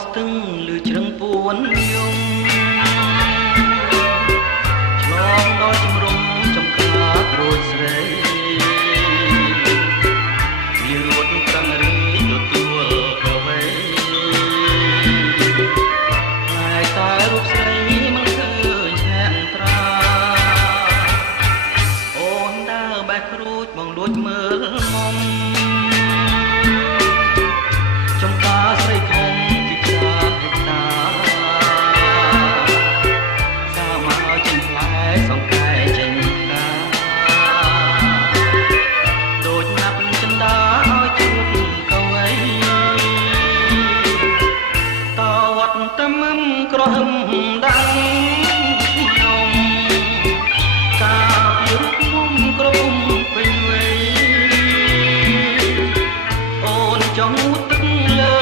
ស្ទឹងលឺជ្រឹងពួនយំឆ្លងដល់ជំរំចំការក្រូចស្រីមានរួតប្រឹងរីទទួលក៏វេហើយតែរូបស្រីមិនឃើញแห่งត្រាអូនដើរបែកក្រូចបងលួចមើលមុំចំការស្រីធំទីខ្លាហិកតាសាមកចិនផ្លែសង្កែចេញកាដូចណាប់ចិនដាឲ្យជួបកវីតវត្តតែមឹមក្រហមដាំងខ្ញុំការពីរូបមុំក្រពុំពេញវ័យអូនចង់ទឹកលើ